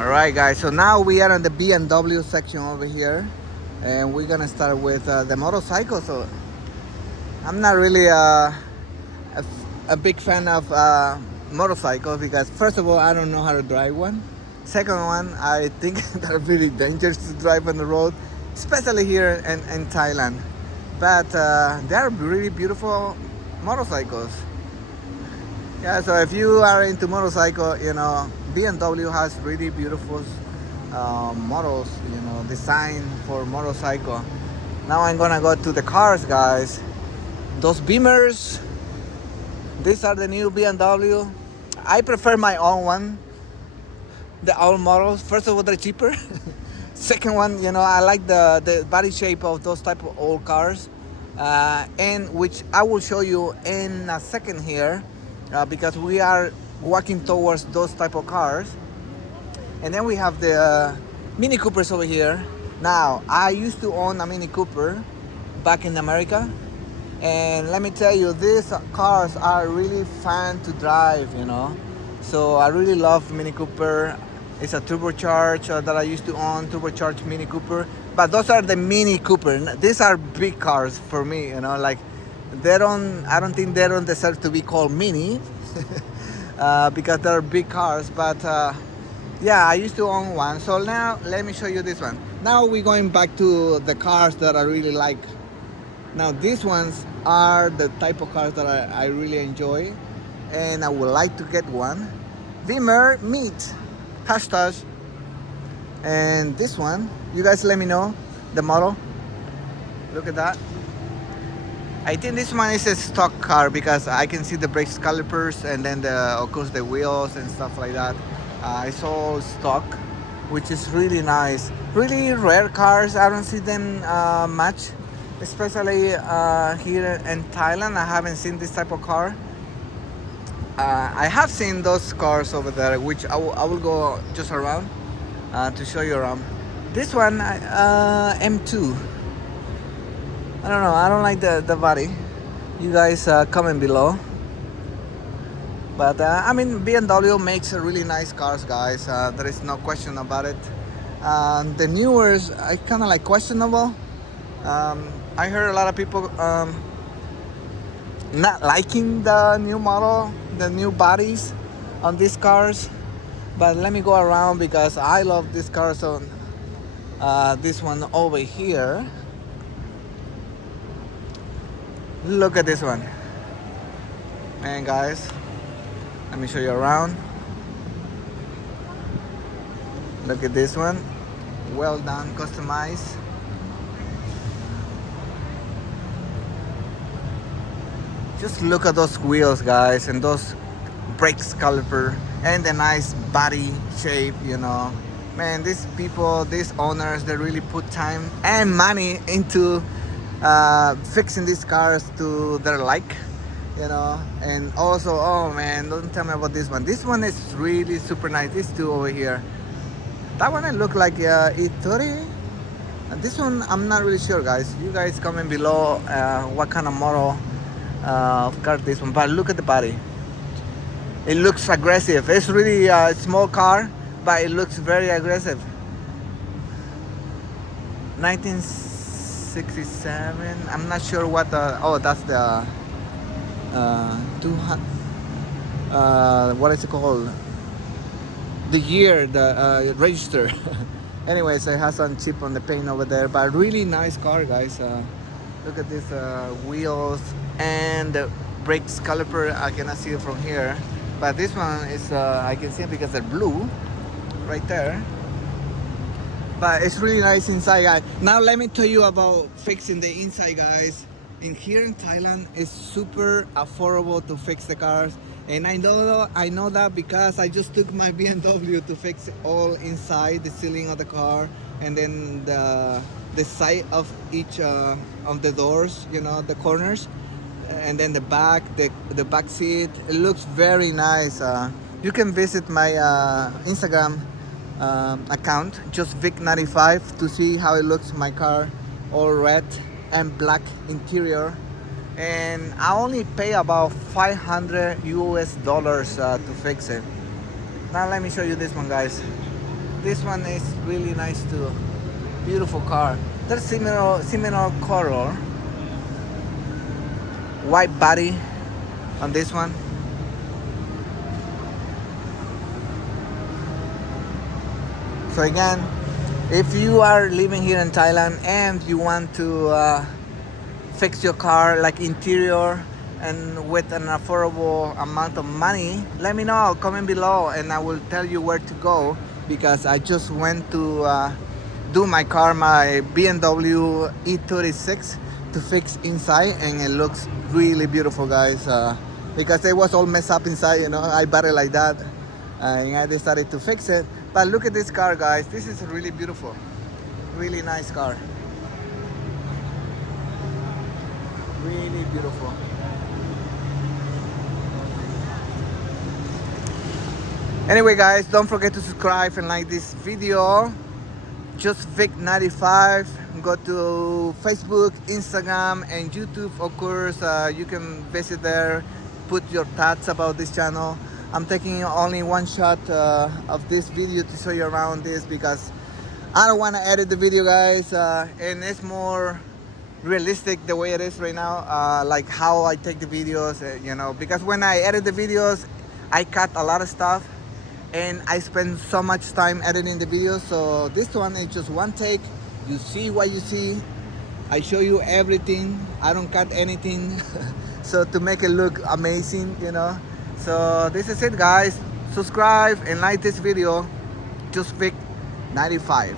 Alright guys, so now we are on the BMW section over here, and we're gonna start with the motorcycle. So I'm not really a big fan of motorcycles because first of all I don't know how to drive one. Second one, I think they're really dangerous to drive on the road, especially here in Thailand. But they're really beautiful motorcycles. Yeah, so if you are into motorcycle, BMW has really beautiful models, designed for motorcycle. Now I'm gonna go to the cars, guys. Those Beamers, these are the new BMW. I prefer my own one, the old models. First of all, they're cheaper. Second one, I like the body shape of those type of old cars, and which I will show you in a second here. Because we are walking towards those type of cars. And then we have the Mini Coopers over here. Now, I used to own a Mini Cooper back in America, and let me tell you, these cars are really fun to drive, So I really love Mini Cooper. It's a turbocharged that I used to own, turbocharged Mini Cooper. But those are the Mini Cooper. These are big cars for me, like I don't think they don't deserve to be called mini because they're big cars. But yeah, I used to own one. So now let me show you this one. Now we're going back to the cars that I really like. Now these ones are the type of cars that I really enjoy, and I would like to get one. Beamer meet hashtag. And this one, you guys let me know the model. Look at that. I think this one is a stock car because I can see the brakes calipers and then of course the wheels and stuff like that. It's all stock, which is really nice. Really rare cars. I don't see them much, especially here in Thailand. I haven't seen this type of car. I have seen those cars over there, which I will go just around to show you around. This one, M2. I don't know, I don't like the body. You guys comment below. But BMW makes really nice cars, guys. There is no question about it. The newers are kind of like questionable. I heard a lot of people not liking the new model, the new bodies on these cars. But let me go around because I love this car. So this one over here. Look at this one, man, guys. Let me show you around. Look at this one, well done, customized. Just look at those wheels, guys, and those brakes caliper and the nice body shape. Man, these people, these owners, they really put time and money into fixing these cars to their like, and also, oh man, don't tell me about this one. This one is really super nice. These two over here, that one I look like E30. This one I'm not really sure, guys. You guys comment below what kind of model of car this one. But look at the body, it looks aggressive. It's really a small car, but it looks very aggressive. 1967. I'm not sure what that's the 200. What is it called? The year, the register. Anyways, it has some chip on the paint over there, but really nice car, guys. Look at these wheels and the brakes caliper. I cannot see it from here, but this one is I can see it because they're blue right there. But it's really nice inside, guys. Now let me tell you about fixing the inside, guys. In here in Thailand, it's super affordable to fix the cars, and I know that because I just took my BMW to fix all inside, the ceiling of the car, and then the side of each of the doors, the corners, and then the back, the back seat. It looks very nice. You can visit my Instagram account, just Vic95, to see how it looks. My car, all red and black interior, and I only pay about $500 US to fix it. Now let me show you this one, guys. This one is really nice too. Beautiful car. There's similar color. White body on this one. So again, if you are living here in Thailand and you want to fix your car like interior and with an affordable amount of money, let me know, comment below, and I will tell you where to go, because I just went to do my car, my BMW E36, to fix inside, and it looks really beautiful, guys, because it was all messed up inside, you know. I bought it like that, and I decided to fix it. But look at this car, guys. This is really beautiful, really nice car, really beautiful. Anyway, guys, don't forget to subscribe and like this video. Just Vic95. Go to Facebook, Instagram, and YouTube, of course. You can visit there, put your thoughts about this channel. I'm taking only one shot of this video to show you around this, because I don't want to edit the video, guys, and it's more realistic the way it is right now, like how I take the videos, you know, because when I edit the videos, I cut a lot of stuff and I spend so much time editing the videos. So this one is just one take. You see what you see. I show you everything. I don't cut anything so to make it look amazing, you know. So this is it, guys. Subscribe and like this video. Just Vic95.